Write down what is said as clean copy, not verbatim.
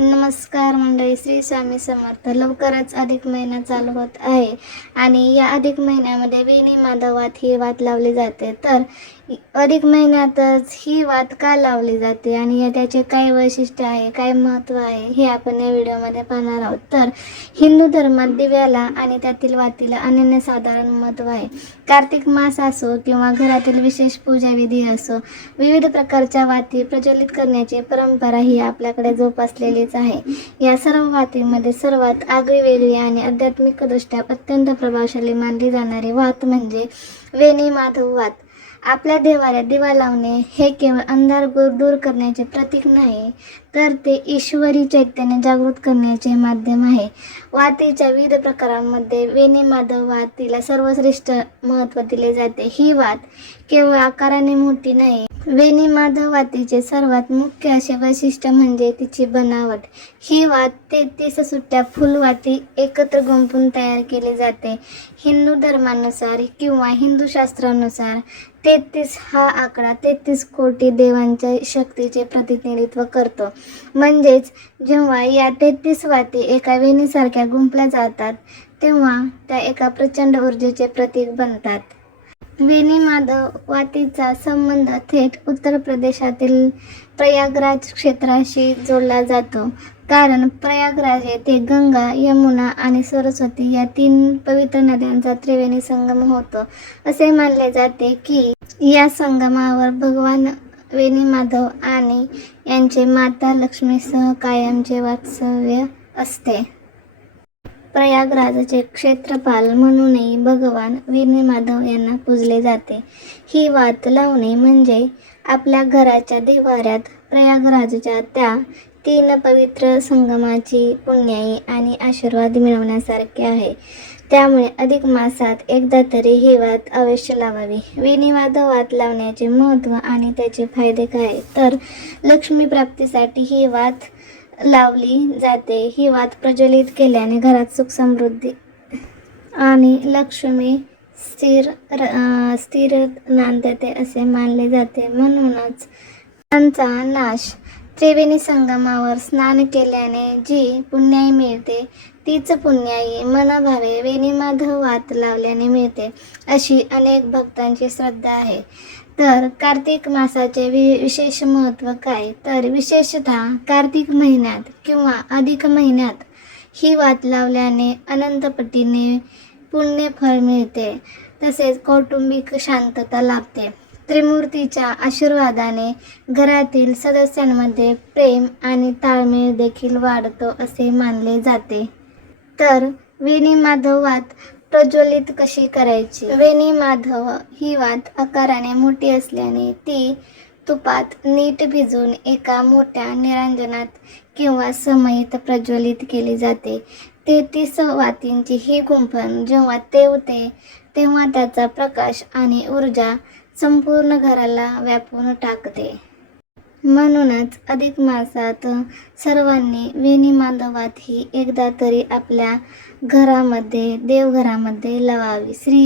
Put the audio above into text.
नमस्कार मंडळी, श्री स्वामी समर्थ. लवकरच अधिक महिना चालू होत आहे आणि या अधिक महिन्यामध्ये वेणी माधवात ही वात लावली जाते. तर अधिक महिन्यातच ही वात का लावली जाते आणि त्याचे काय वैशिष्ट्य आहे, काय महत्त्व आहे, हे आपण या व्हिडिओमध्ये पाहणार आहोत. तर हिंदू धर्मात दिव्याला आणि त्यातील वातीला अनन्यसाधारण महत्त्व आहे. कार्तिक मास असो किंवा घरातील विशेष पूजाविधी असो, विविध प्रकारच्या वाती प्रज्वलित करण्याची परंपरा ही आपल्याकडे जोपासलेलीच आहे. या सर्व वातीमध्ये सर्वात आगळीवेगळी आणि आध्यात्मिकदृष्ट्या अत्यंत प्रभावशाली मानली जाणारी वात म्हणजे वेणी माधव वात. आपल्या देवाऱ्यात दिवा लावणे हे केवळ अंधार दूर करण्याचे प्रतीक नाही, तर ते ईश्वरी चैतन्य जागृत करण्याचे माध्यम आहे. वातीच्या विविध प्रकारांमध्ये वेणी माधव वातीला सर्वश्रेष्ठ महत्त्व दिले जाते. ही वात केवळ आकाराने मोठी नाही. वेणी माधव वातीचे सर्वात मुख्य असे वैशिष्ट्य म्हणजे तिची बनावट. ही वात 33 सुट्ट्या फुलवाती एकत्र गुंफून तयार केली जाते. हिंदू धर्मानुसार किंवा हिंदू शास्त्रानुसार 33 हा आकडा 33 कोटी देवांच्या शक्तीचे प्रतिनिधित्व करतो. म्हणजेच जेव्हा या 33 वाती एका वेणीसारख्या गुंफल्या जातात, तेव्हा त्या एका प्रचंड ऊर्जेचे प्रतीक बनतात. वेणी माधव वातीचा संबंध थेट उत्तर प्रदेशातील प्रयागराज क्षेत्राशी जोडला जातो. कारण प्रयागराज येथे गंगा, यमुना आणि सरस्वती या 3 पवित्र नद्यांचा त्रिवेणी संगम होतो. असे मानले जाते की या संगमावर भगवान वेणी माधव आणि यांचे माता लक्ष्मीसह कायमचे वास्तव्य असते. प्रयागराजचे क्षेत्रपाल म्हणूनही भगवान वेणी माधव यांना पूजले जाते. ही वात लावणे म्हणजे आपल्या घराच्या देव्हाऱ्यात प्रयागराजच्या त्या 3 पवित्र संगमाची पुण्याई आणि आशीर्वाद मिळवण्यासारखे आहे. त्यामुळे अधिक मासात एकदा तरी ही वात अवश्य लावावी. वेणी माधव वात लावण्याचे महत्त्व आणि त्याचे फायदे काय, तर लक्ष्मी प्राप्तीसाठी ही वात लावली जाते. ही वात प्रज्वलित केल्याने घरात सुख समृद्धी आणि लक्ष्मी स्थिर नांदते असे मानले जाते. म्हणूनच त्यांचा नाश त्रिवेणी संगमावर स्नान केल्याने जी पुण्याई मिळते, तीच पुण्याई मनभावे वेणी माधव वात लावल्याने मिळते, अशी अनेक भक्तांची श्रद्धा आहे. तर कार्तिक मासाचे विशेष महत्त्व काय, तर विशेषतः कार्तिक महिन्यात किंवा अधिक महिन्यात ही वात लावल्याने अनंतपटीने पुण्यफळ मिळते. तसेच कौटुंबिक शांतता लाभते. त्रिमूर्तीच्या आशीर्वादाने घरातील सदस्यांमध्ये प्रेम आणि ताळमेळ देखील वाढतो असे मानले जाते. तर वेणी माधव वात प्रज्वलित कशी करायची. वेणी माधव ही वात आकाराने मोठी असल्याने ती तुपात नीट भिजवून एका मोठ्या निरांजनात किंवा समईत प्रज्वलित केली जाते. 33 वातींची ही गुंफण जेव्हा तेवते, तेव्हा त्याचा प्रकाश आणि ऊर्जा संपूर्ण घराला व्यापून टाकते. म्हणूनच अधिक मासात सर्वांनी वेणी माधव वात ही एकदा तरी आपल्या घरामध्ये, देवघरामध्ये लावावी. श्री